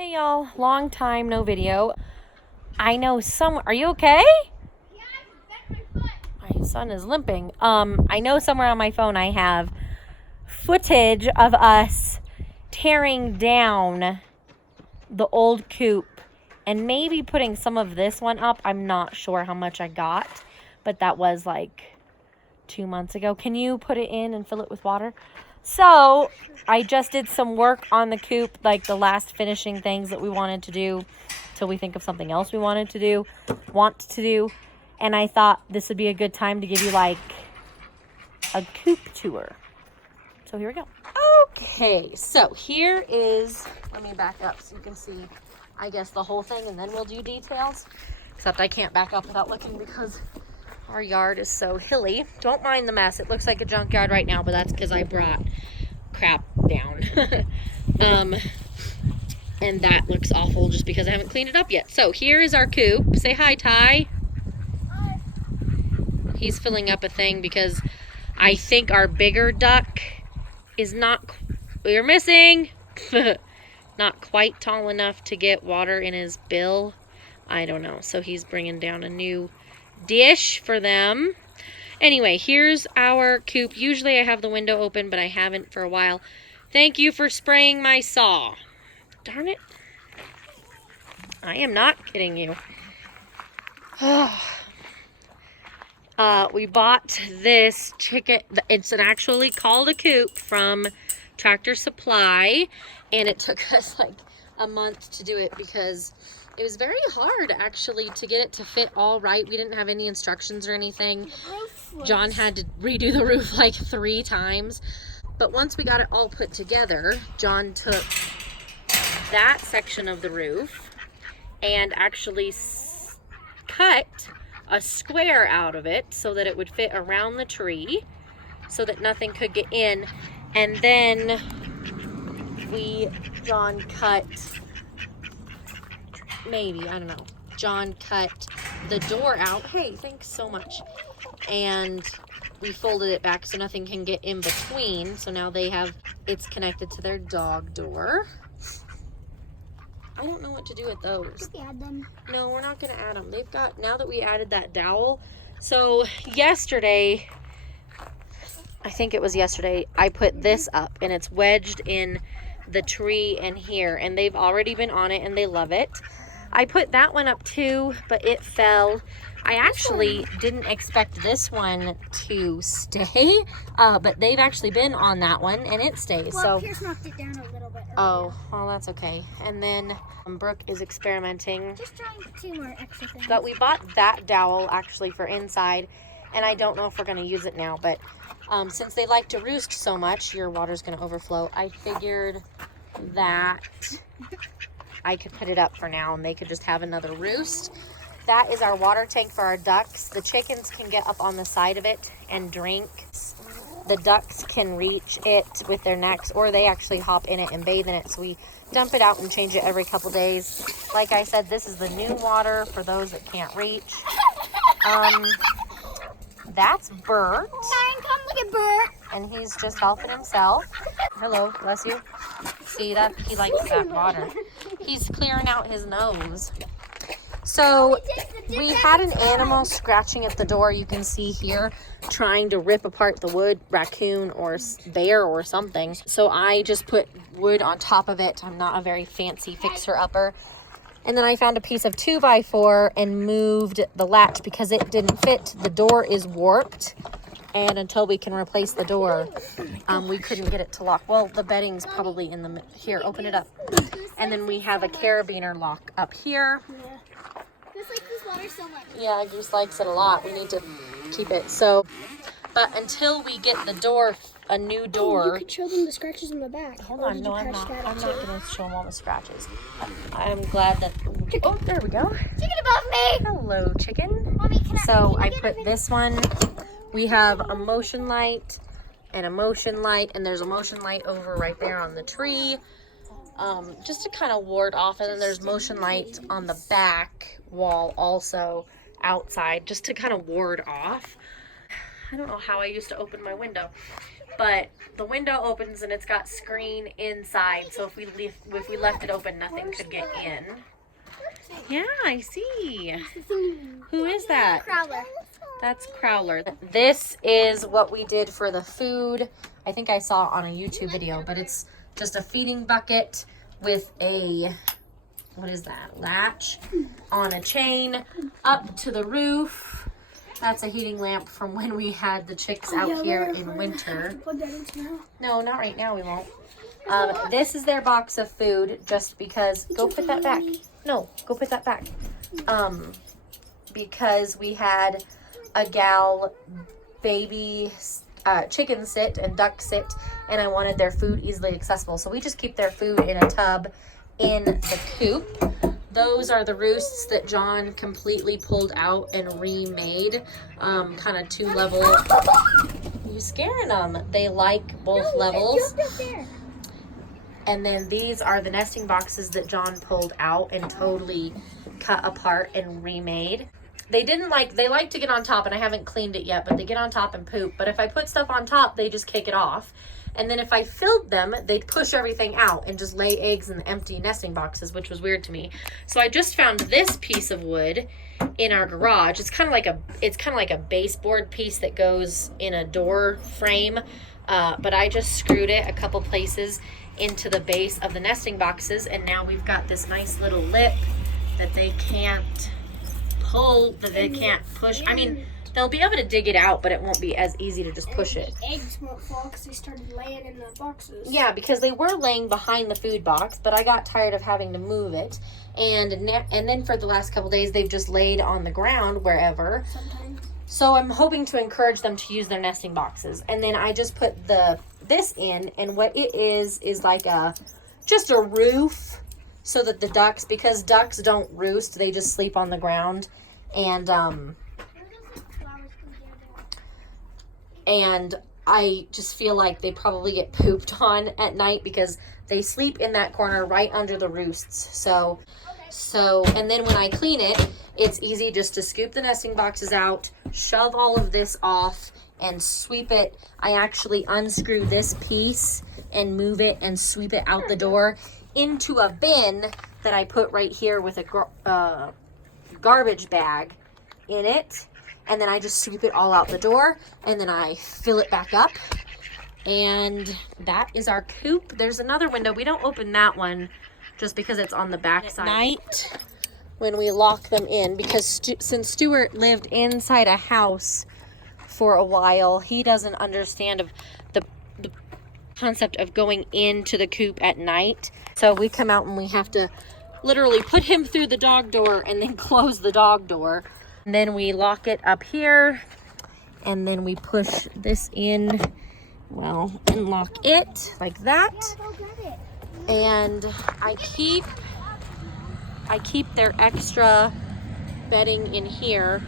Hey y'all, long time no video. I know are you okay? Yeah, I bent my foot. My son is limping. I know somewhere on my phone I have footage of us tearing down the old coop and maybe putting some of this one up. I'm not sure how much I got, but that was like 2 months ago. Can you put it in and fill it with water? So I just did some work on the coop, like the last finishing things that we wanted to do till we think of something else we want to do. And I thought this would be a good time to give you like a coop tour. So here we go. Okay, so here is, let me back up so you can see, I guess, the whole thing, and then we'll do details. Except I can't back up without looking because our yard is so hilly. Don't mind the mess. It looks like a junkyard right now, but that's because I brought crap down. And that looks awful just because I haven't cleaned it up yet. So here is our coop. Say hi, Ty. Hi. He's filling up a thing because I think our bigger duck is not, we're missing, not quite tall enough to get water in his bill. I don't know. So he's bringing down a new dish for them. Anyway, here's our coop. Usually I have the window open, but I haven't for a while. Thank you for spraying my saw. Darn it. I am not kidding you. We bought this chicken. It's actually called a coop from Tractor Supply, and it took us like a month to do it because it was very hard actually to get it to fit all right. We didn't have any instructions or anything. John had to redo the roof like 3 times. But once we got it all put together, John took that section of the roof and actually cut a square out of it so that it would fit around the tree so that nothing could get in. And then John cut, John cut the door out. Hey, thanks so much. And we folded it back so nothing can get in between. So now it's connected to their dog door. I don't know what to do with those. Add them. No, we're not going to add them. Now that we added that dowel. So yesterday, I think it was yesterday, I put this up and it's wedged in the tree and here. And they've already been on it and they love it. I put that one up too, but it fell. I actually didn't expect this one to stay, but they've actually been on that one and it stays. Well, Pierce knocked it down a little bit earlier. Oh, well, that's okay. And then Brooke is experimenting. Just trying 2 more extra things. But we bought that dowel actually for inside, and I don't know if we're going to use it now, but since they like to roost so much, your water's going to overflow. I figured that I could put it up for now and they could just have another roost. That is our water tank for our ducks. The chickens can get up on the side of it and drink. The ducks can reach it with their necks, or they actually hop in it and bathe in it. So we dump it out and change it every couple days. Like I said, this is the new water for those that can't reach. That's Bert. Come look at Bert. And he's just helping himself. Hello, bless you. See that? He likes that water. He's clearing out his nose. So we had an animal scratching at the door, you can see here, trying to rip apart the wood, raccoon or bear or something. So I just put wood on top of it. I'm not a very fancy fixer-upper. And then I found a piece of 2x4 and moved the latch because it didn't fit. The door is warped. And until we can replace the door, we couldn't get it to lock. Well, the bedding's probably in the, here, open it up. And then we have a carabiner lock up here. Yeah. Goose likes this water so much. Yeah, Goose likes it a lot. We need to keep it. So, but until we get the door, a new door. You could show them the scratches in the back. Hold on, no, I'm not going to show them all the scratches. I'm glad that, oh, there we go. Chicken above me. Hello, chicken. Mommy, So I put this one, we have a motion light and a motion light, and there's a motion light over right there on the tree. Just to kind of ward off, and then there's motion light on the back wall also outside just to kind of ward off. I don't know how I used to open my window, but the window opens and it's got screen inside. So if we left it open, nothing could get in. Yeah, I see. Who is that? Crowler. That's Crowler. This is what we did for the food. I think I saw on a YouTube video, but it's just a feeding bucket with a, what is that, latch on a chain up to the roof. That's a heating lamp from when we had the chicks out here in winter. No, not right now, we won't. This is their box of food, just because, go put that back. No, go put that back. Because we had a gal baby chicken sit and duck sit, and I wanted their food easily accessible. So we just keep their food in a tub in the coop. Those are the roosts that John completely pulled out and remade. Kind of 2-level. You scaring them. They like both levels. And then these are the nesting boxes that John pulled out and totally cut apart and remade. They like to get on top, and I haven't cleaned it yet, but they get on top and poop. But if I put stuff on top, they just kick it off. And then if I filled them, they'd push everything out and just lay eggs in the empty nesting boxes, which was weird to me. So I just found this piece of wood in our garage. It's kind of like a baseboard piece that goes in a door frame. But I just screwed it a couple places into the base of the nesting boxes, and now we've got this nice little lip that they can't pull, that they can't push. I mean, they'll be able to dig it out, but it won't be as easy to just push it. The eggs won't fall because they started laying in the boxes. Yeah, because they were laying behind the food box, but I got tired of having to move it. And then for the last couple days, they've just laid on the ground wherever. Sometimes. So I'm hoping to encourage them to use their nesting boxes. And then I just put this in, and what it is like just a roof, so that the ducks, because ducks don't roost, they just sleep on the ground. And I just feel like they probably get pooped on at night because they sleep in that corner right under the roosts. So, and then when I clean it, it's easy just to scoop the nesting boxes out, shove all of this off, and sweep it. I actually unscrew this piece and move it and sweep it out the door into a bin that I put right here with a garbage bag in it. And then I just sweep it all out the door, and then I fill it back up. And that is our coop. There's another window. We don't open that one just because it's on the back side. At night, when we lock them in, because since Stuart lived inside a house for a while, he doesn't understand of the concept of going into the coop at night. So we come out and we have to literally put him through the dog door and then close the dog door. And then we lock it up here, and then we push this in, well, and lock it like that. And I keep their extra bedding in here,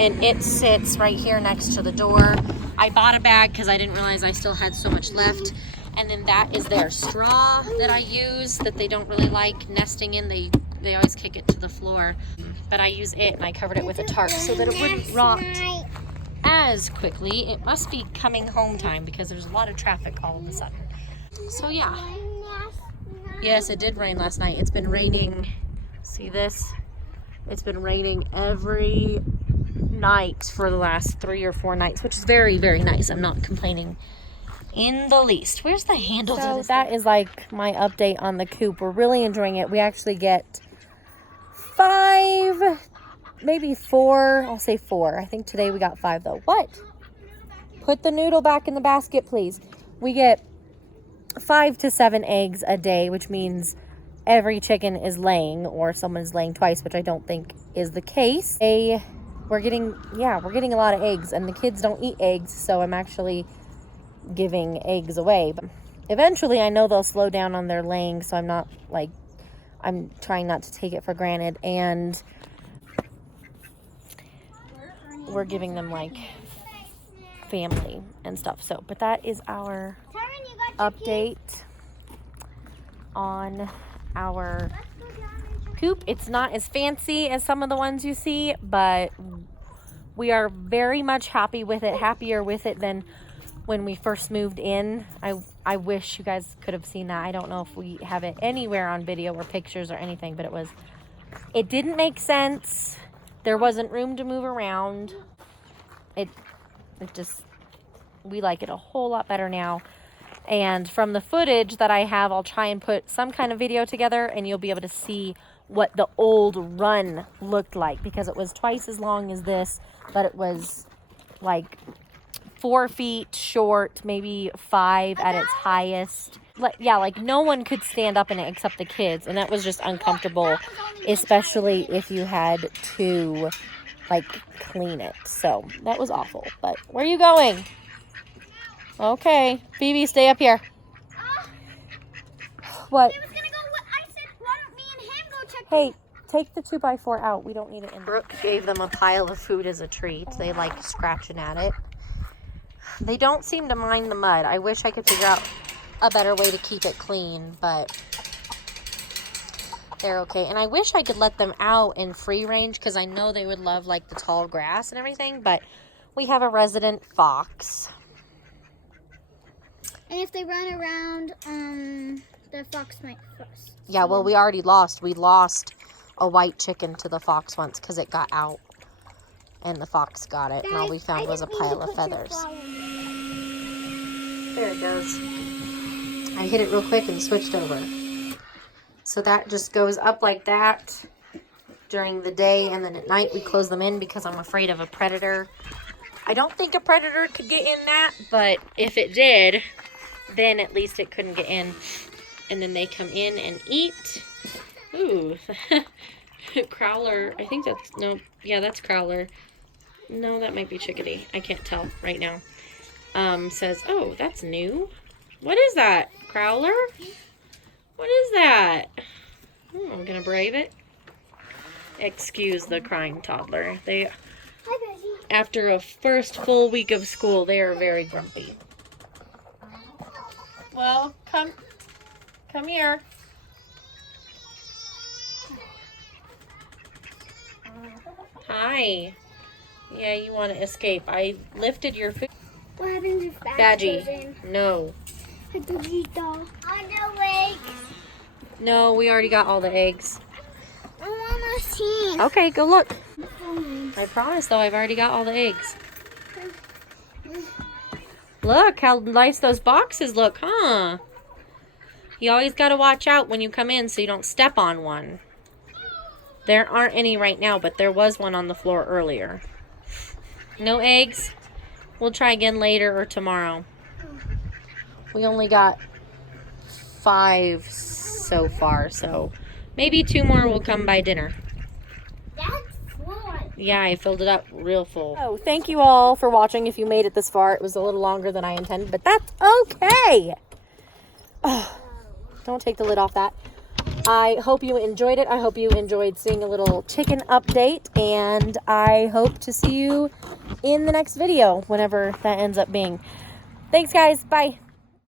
and it sits right here next to the door. I bought a bag because I didn't realize I still had so much left. And then that is their straw that I use that they don't really like nesting in. They always kick it to the floor. But I use it, and I covered it with a tarp so that it wouldn't rot as quickly. It must be coming home time because there's a lot of traffic all of a sudden. So yeah. Yes, it did rain last night. It's been raining. See this? It's been raining every night for the last 3 or 4 nights, which is very, very nice. I'm not complaining in the least. Where's the handle to this? So that is like my update on the coop. We're really enjoying it. We actually get 5, maybe 4. I'll say 4. I think today we got 5 though. What? Put the noodle back in the basket, please. We get 5 to 7 eggs a day, which means every chicken is laying, or someone is laying twice, which I don't think is the case. We're getting a lot of eggs, and the kids don't eat eggs, so I'm actually giving eggs away. But eventually I know they'll slow down on their laying, so I'm trying not to take it for granted, and we're giving them like family and stuff. So, but that is our update on our coop. It's not as fancy as some of the ones you see, but we are very much happy with it, happier with it than when we first moved in. I wish you guys could have seen that. I don't know if we have it anywhere on video or pictures or anything, but it didn't make sense. There wasn't room to move around. It just, we like it a whole lot better now. And from the footage that I have, I'll try and put some kind of video together, and you'll be able to see what the old run looked like, because it was twice as long as this, but it was like 4 feet short, maybe 5 at its highest. Like no one could stand up in it except the kids, and that was just uncomfortable, especially if you had to like clean it. So that was awful. But where are you going? Okay, Phoebe, stay up here. What? Hey, take the 2x4 out. We don't need it in there. Brooke gave them a pile of food as a treat. They like scratching at it. They don't seem to mind the mud. I wish I could figure out a better way to keep it clean, but they're okay. And I wish I could let them out in free range, because I know they would love like the tall grass and everything, but we have a resident fox. And if they run around, the fox might fuss. Yeah, well, we lost a white chicken to the fox once because it got out. And the fox got it. Guys, and all we found was a pile of feathers. There it goes. I hit it real quick and switched over. So that just goes up like that during the day. And then at night we close them in because I'm afraid of a predator. I don't think a predator could get in that. But if it did, then at least it couldn't get in. And then they come in and eat. Ooh. Crowler. I think that's... No. Yeah, that's Crowler. No, that might be Chickadee. I can't tell right now. Says, oh, that's new. What is that? Crowler? What is that? Oh, I'm going to brave it. Excuse the crying toddler. They, after a first full week of school, they are very grumpy. Well, come here. Hi. Yeah, you want to escape. I lifted your food. What happens if Badgie, no. On the eggs. No, we already got all the eggs. I want to see. Okay, go look. I promise, though, I've already got all the eggs. Look how nice those boxes look, huh? You always got to watch out when you come in so you don't step on one. There aren't any right now, but there was one on the floor earlier. No eggs? We'll try again later or tomorrow. We only got 5 so far, so maybe 2 more will come by dinner. That's full. Yeah, I filled it up real full. Oh, thank you all for watching. If you made it this far, it was a little longer than I intended, but that's okay. Oh, don't take the lid off that. I hope you enjoyed it. I hope you enjoyed seeing a little chicken update, and I hope to see you in the next video, whenever that ends up being. Thanks, guys. Bye.